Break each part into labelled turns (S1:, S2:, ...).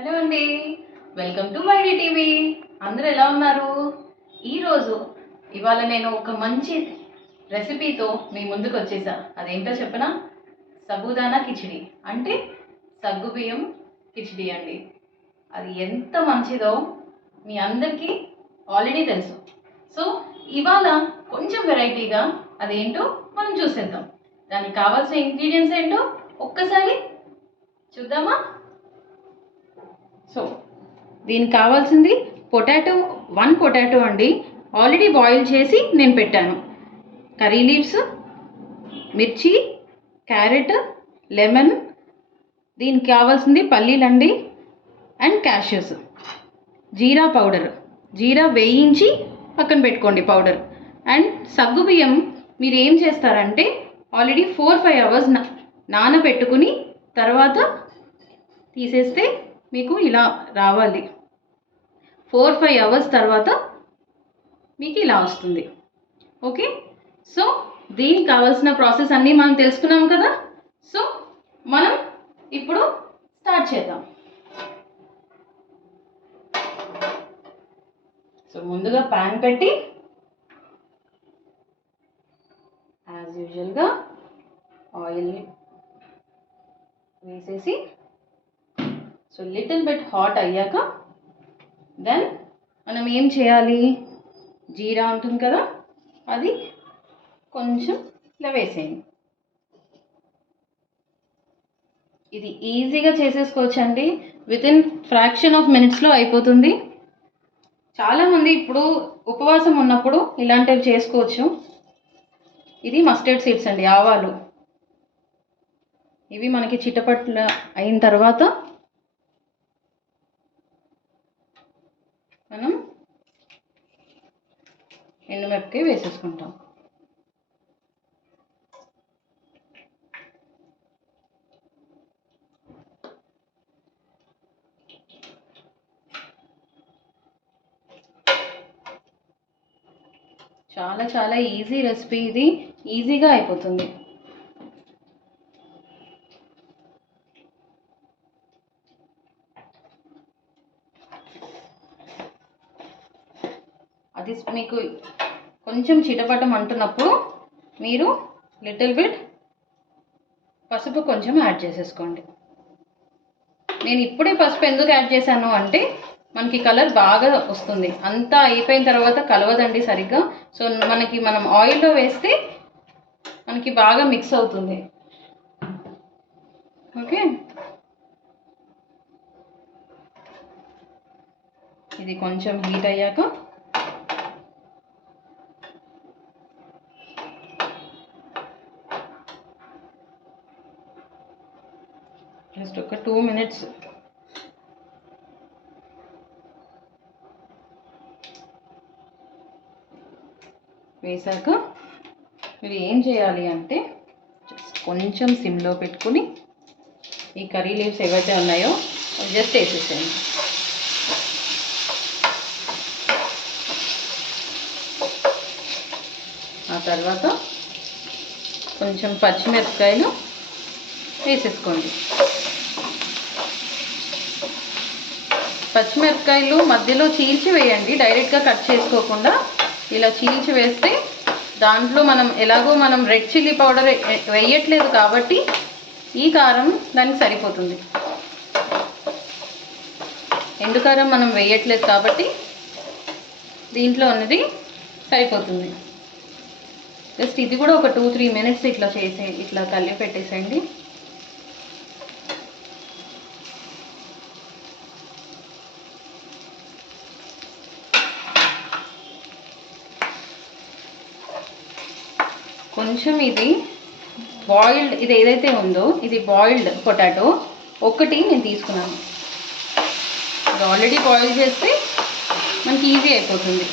S1: Hello అండి. Welcome to మైడి TV. అందరూ ఎలా ఉన్నారు? ఈరోజు ఇవాళ నేను ఒక మంచి రెసిపీతో మీ ముందుకు వచ్చేసా. అదేంటో చెప్పనా? సబుదానా కిచిడి. అంటే సగ్గుబియ్యం కిచిడి అండి. అది ఎంత మంచిదో మీ అందరికీ ఆల్రెడీ తెలుసు. సో ఇవాళ కొంచెం వెరైటీగా అదేంటో మనం చూసేద్దాం. దానికి కావాల్సిన ఇంగ్రీడియంట్స్ ఏంటో ఒక్కసారి చూద్దామా? సో దీనికి కావాల్సింది పొటాటో వన్ పొటాటో అండి. ఆల్రెడీ బాయిల్ చేసి నేను పెట్టాను. కర్రీ లీవ్స్ మిర్చి క్యారెట్ లెమన్ దీనికి కావాల్సింది పల్లీలండి అండ్. క్యాషెస్ jeera powder. జీరా వేయించి పక్కన పెట్టుకోండి పౌడర్. అండ్ సగ్గు బియ్యం మీరు ఏం చేస్తారంటే ఆల్రెడీ ఫోర్ ఫైవ్ అవర్స్ నా నానబెట్టుకుని తర్వాత తీసేస్తే మీకు ఇలా రావాలి. ఫోర్ ఫైవ్ అవర్స్ తర్వాత మీకు ఇలా వస్తుంది. ఓకే సో దీనికి కావాల్సిన ప్రాసెస్ అన్నీ మనం తెలుసుకున్నాం కదా? సో మనం ఇప్పుడు స్టార్ట్ చేద్దాం. సో ముందుగా ప్యాన్ పెట్టి యాజ్ యూజువల్గా ఆయిల్ని వేసేసి సో లిటిల్ బిట్ హాట్ అయ్యాక దెన్ మనం ఏం చేయాలి? జీరా ఉంటుంది కదా అది కొంచెం ఇలా వేసేయండి. ఇది ఈజీగా చేసేసుకోవచ్చండి. విత్ ఇన్ ఫ్రాక్షన్ ఆఫ్ మినిట్స్లో అయిపోతుంది. చాలామంది ఇప్పుడు ఉపవాసం ఉన్నప్పుడు ఇలాంటివి చేసుకోవచ్చు. ఇది మస్టర్డ్ సీడ్స్ అండి ఆవాలు. ఇవి మనకి చిట్టపట్ల అయిన తర్వాత మనం ఎండుమిరపకాయ వేసేసుకుంటాం. చాలా చాలా ఈజీ రెసిపీ ఇది. ఈజీగా అయిపోతుంది. అది మీకు కొంచెం చిటపటం అంటున్నప్పుడు మీరు లిటిల్ బిట్ పసుపు కొంచెం యాడ్ చేసేసుకోండి. నేను ఇప్పుడే పసుపు ఎందుకు యాడ్ చేశాను అంటే మనకి కలర్ బాగా వస్తుంది. అంతా అయిపోయిన తర్వాత కలవదండి సరిగ్గా. సో మనకి మనం ఆయిల్లో వేస్తే మనకి బాగా మిక్స్ అవుతుంది. ఓకే? ఇది కొంచెం హీట్ అయ్యాక జస్ట్ ఒక టూ మినిట్స్ వేసాక మీరు ఏం చేయాలి అంటే జస్ట్ కొంచెం సిమ్లో పెట్టుకుని ఈ కర్రీ లీవ్స్ ఏవైతే ఉన్నాయో అవి జస్ట్ వేసేసేయండి. ఆ తర్వాత కొంచెం పచ్చిమిరపకాయలు వేసేసుకోండి. పచ్చిమిరపకాయలు మధ్యలో చీల్చి వేయండి. డైరెక్ట్గా కట్ చేసుకోకుండా ఇలా చీల్చి వేస్తే దాంట్లో మనం ఎలాగో మనం రెడ్ చిల్లీ పౌడర్ వేయట్లేదు కాబట్టి ఈ కారం దానికి సరిపోతుంది. ఎండు కారం మనం వేయట్లేదు కాబట్టి దీంట్లో ఉన్నది సరిపోతుంది. జస్ట్ ఇది కూడా ఒక టూ త్రీ మినిట్స్ ఇట్లా చేసే ఇట్లా కలిపి పెట్టేసేయండి. కొంచెం ఇది బాయిల్డ్ ఇది ఏదైతే ఉందో ఇది బాయిల్డ్ పొటాటో ఒకటి నేను తీసుకున్నాను. ఇది ఆల్రెడీ బాయిల్ చేస్తే మనకి ఈజీ అయిపోతుంది.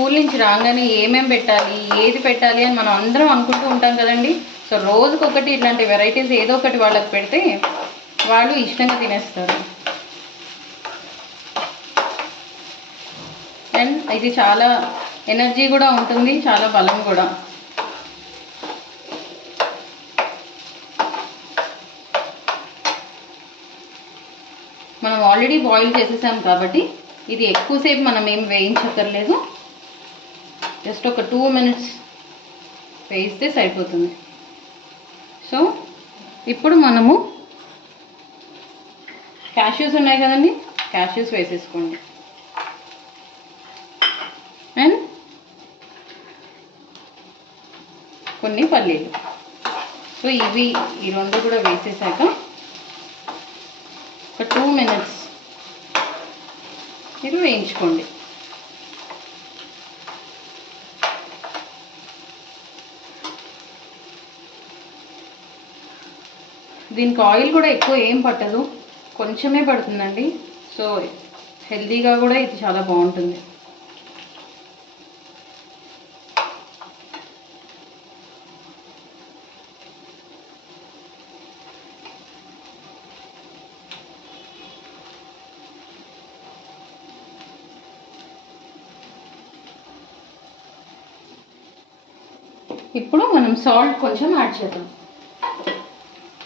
S1: స్కూల్ నుంచి రాగానే ఏమేమి పెట్టాలి ఏది పెట్టాలి అని మనం అందరం అనుకుంటూ ఉంటాం కదండి. సో రోజుకొకటి ఇట్లాంటి వెరైటీస్ ఏదో ఒకటి వాళ్ళకి పెడితే వాళ్ళు ఇష్టంగా తినేస్తారు. అండ్ ఇది చాలా ఎనర్జీ కూడా ఉంటుంది చాలా బలం కూడా. మనం ఆల్రెడీ బాయిల్ చేసేసాం కాబట్టి ఇది ఎక్కువసేపు మనం ఏం వేయించక్కర్లేదు. జస్ట్ ఒక టూ మినిట్స్ వేయిస్తే సరిపోతుంది. సో ఇప్పుడు మనము క్యాష్యూస్ ఉన్నాయి కదండి? క్యాష్యూస్ వేసేసుకోండి. అండ్ కొన్ని పల్లీలు. సో ఇవి ఈ రెండు కూడా వేసేసాక ఒక టూ మినిట్స్ మీరు వేయించుకోండి. దీనికి ఆయిల్ కూడా ఎక్కువ ఏం పట్టదు. కొంచెమే పడుతుందండి. సో హెల్తీగా కూడా ఇది చాలా బాగుంటుంది. ఇప్పుడు మనం సాల్ట్ కొంచెం యాడ్ చేద్దాం.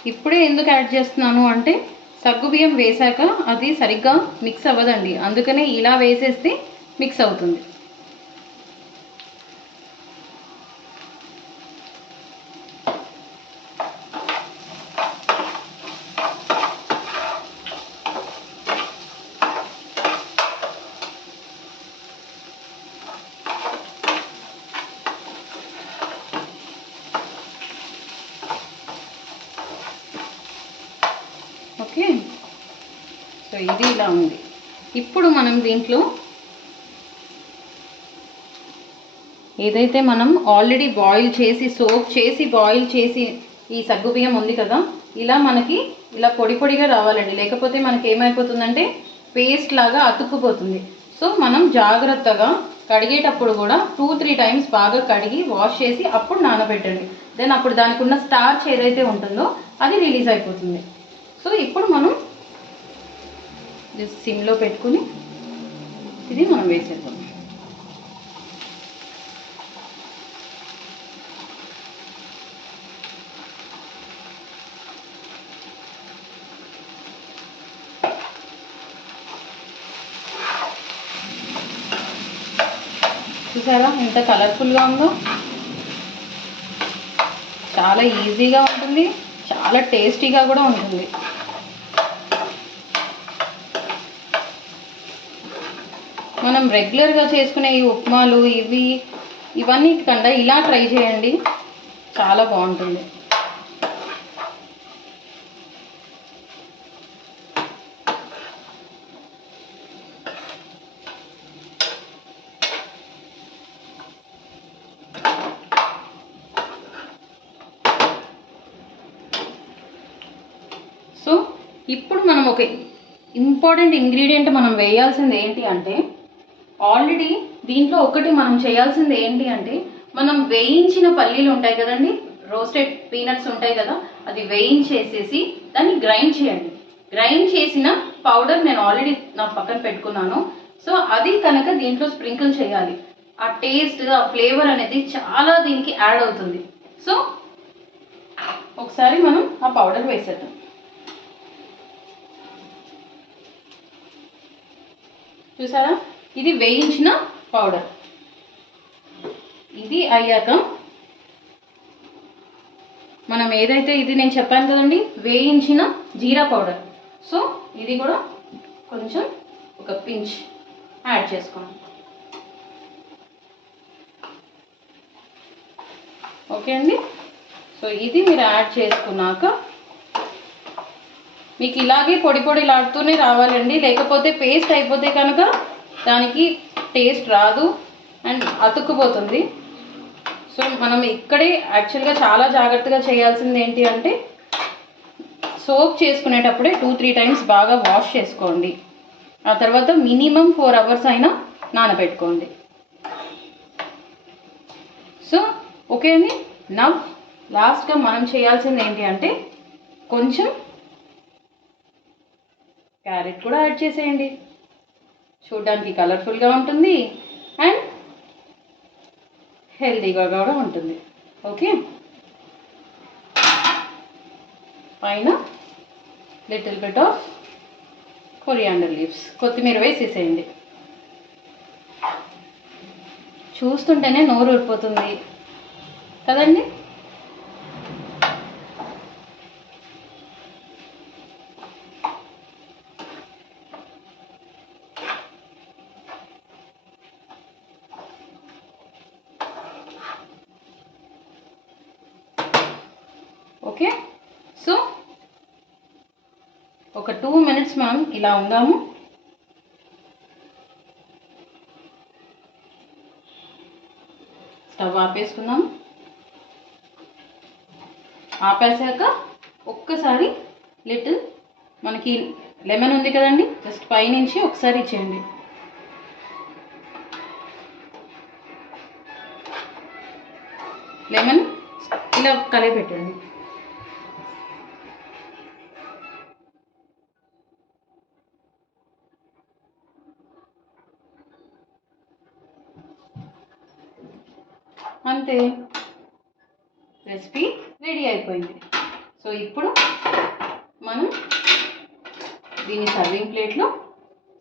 S1: ఇప్పుడే ఎందుకు యాడ్ చేస్తున్నాను అంటే సగ్గుబియ్యం వేశాక అది సరిగ్గా మిక్స్ అవ్వదండి. అందుకనే ఇలా వేసేస్తే మిక్స్ అవుతుంది ఓకే సో ఇది ఇలా ఉంది. ఇప్పుడు మనం దీంట్లో ఏదైతే మనం ఆల్రెడీ బాయిల్ చేసి సోప్ చేసి బాయిల్ చేసి ఈ సగ్గుబియ్యం ఉంది కదా ఇలా మనకి ఇలా పొడి పొడిగా రావాలండి. లేకపోతే మనకి ఏమైపోతుందంటే పేస్ట్ లాగా అతుక్కుపోతుంది. సో మనం జాగ్రత్తగా కడిగేటప్పుడు కూడా టూ త్రీ టైమ్స్ బాగా కడిగి వాష్ చేసి అప్పుడు నానబెట్టండి. దెన్ అప్పుడు దానికి ఉన్న స్టార్చ్ ఏదైతే ఉంటుందో అది రిలీజ్ అయిపోతుంది. సో ఇప్పుడు మనం జస్ట్ సిమ్లో పెట్టుకుని ఇది మనం వేసేద్దాం. చూసారా ఎంత కలర్ఫుల్గా ఉందో? చాలా ఈజీగా ఉంటుంది చాలా టేస్టీగా కూడా ఉంటుంది. మనం రెగ్యులర్గా చేసుకునే ఈ ఉప్మాలు ఇవి ఇవన్నీ కన్నా ఇలా ట్రై చేయండి. చాలా బాగుంటుంది. సో ఇప్పుడు మనం ఒక ఇంపార్టెంట్ ఇంగ్రీడియంట్ మనం వేయాల్సింది ఏంటి అంటే ఆల్రెడీ దీంట్లో ఒకటి మనం చేయాల్సింది ఏంటి అంటే మనం వేయించిన పల్లీలు ఉంటాయి కదండి? రోస్టెడ్ పీనట్స్ ఉంటాయి కదా? అది వేయించేసేసి దాన్ని గ్రైండ్ చేయండి. గ్రైండ్ చేసిన పౌడర్ నేను ఆల్రెడీ నా పక్కన పెట్టుకున్నాను. సో అది కనుక దీంట్లో స్ప్రింకిల్ చేయాలి. ఆ టేస్ట్ ఆ ఫ్లేవర్ అనేది చాలా దీనికి యాడ్ అవుతుంది. సో ఒకసారి మనం ఆ పౌడర్ వేసేద్దాం. చూసారా? ఇది వేయించిన పౌడర్ ఇది అయ్యాక. మనం ఏదైతే ఇది నేను చెప్పాను కదండి వేయించిన జీరా పౌడర్ సో ఇది కూడా కొంచెం ఒక పించ్ యాడ్ చేసుకోండి. ఓకే అండి? సో ఇది మీరు యాడ్ చేసుకున్నాక మీకు ఇలాగే పొడి పొడి లాడుతూనే రావాలండి. లేకపోతే పేస్ట్ అయిపోతే కనుక దానికి టేస్ట్ రాదు అండ్ అతుక్కుపోతుంది. సో మనం ఇక్కడే యాక్చువల్గా చాలా జాగ్రత్తగా చేయాల్సింది ఏంటి అంటే సోప్ చేసుకునేటప్పుడే టూ త్రీ టైమ్స్ బాగా వాష్ చేసుకోండి. ఆ తర్వాత మినిమం ఫోర్ అవర్స్ అయినా నానబెట్టుకోండి. సో ఓకే అండి? నవ్ లాస్ట్గా మనం చేయాల్సింది ఏంటి అంటే కొంచెం క్యారెట్ కూడా యాడ్ చేసేయండి. చూడడానికి కలర్ఫుల్గా ఉంటుంది అండ్ హెల్దీగా కూడా ఉంటుంది. ఓకే? పైన little bit of coriander leaves. కొత్తిమీర వేసేసేయండి. చూస్తుంటేనే నోరు ఊరిపోతుంది కదండి ఓకే సో ఒక టూ మినిట్స్ ఇలా ఉందాము. స్టవ్ ఆపేసుకుందాం. ఆపేసాక ఒక్కసారి లిటిల్ మనకి లెమన్ ఉంది కదండి జస్ట్ పైనుంచి ఒకసారి ఇచ్చేయండి. లెమన్ ఇలా కలిపి పెట్టండి అంతే. రెసిపీ రెడీ అయిపోయింది. సో ఇప్పుడు మనం దీన్ని సర్వింగ్ ప్లేట్లో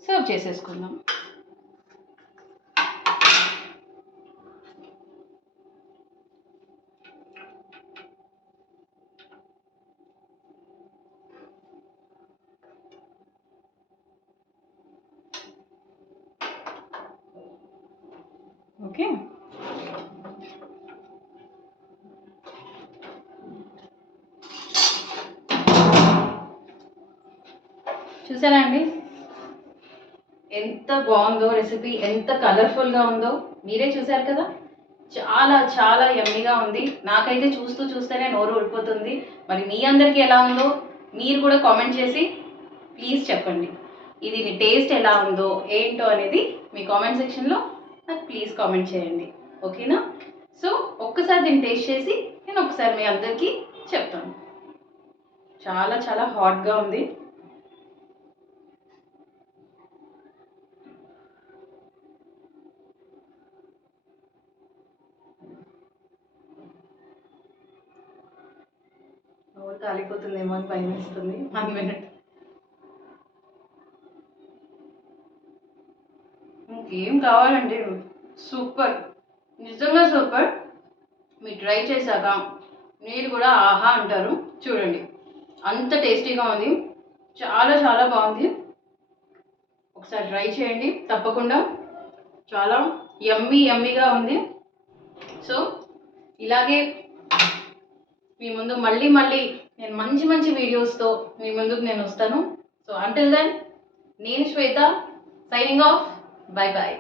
S1: సర్వ్ చేసేసుకుందాం. ఓకే? చూసారా అండి? ఎంత బాగుందో రెసిపీ ఎంత కలర్ఫుల్గా ఉందో మీరే చూసారు కదా? చాలా చాలా యమ్మీగా ఉంది. నాకైతే చూస్తూ చూస్తేనే నోరు ఊడిపోతుంది మరి మీ అందరికీ ఎలా ఉందో మీరు కూడా కామెంట్ చేసి ప్లీజ్ చెప్పండి. ఇది టేస్ట్ ఎలా ఉందో ఏంటో అనేది మీ కామెంట్ సెక్షన్లో నాకు ప్లీజ్ కామెంట్ చేయండి. ఓకేనా సో ఒక్కసారి దీన్ని టేస్ట్ చేసి నేను ఒకసారి మీ అందరికీ చెప్తాను. చాలా చాలా హాట్గా ఉంది నోరు కాలిపోతుందేమో అని భయం వేస్తుంది. వన్ మినిట్ ఇంకేం కావాలండి? సూపర్. నిజంగా సూపర్. మీరు ట్రై చేశాక మీరు కూడా ఆహా అంటారు. చూడండి. అంత టేస్టీగా ఉంది. చాలా చాలా బాగుంది. ఒకసారి ట్రై చేయండి. తప్పకుండా. చాలా ఎమ్మీ ఎమ్మీగా ఉంది. సో ఇలాగే మీ ముందు మళ్ళీ మళ్ళీ నేను మంచి మంచి వీడియోస్తో మీ ముందుకు నేను వస్తాను. సో అంటిల్ దెన్ నేను Shweta signing off bye bye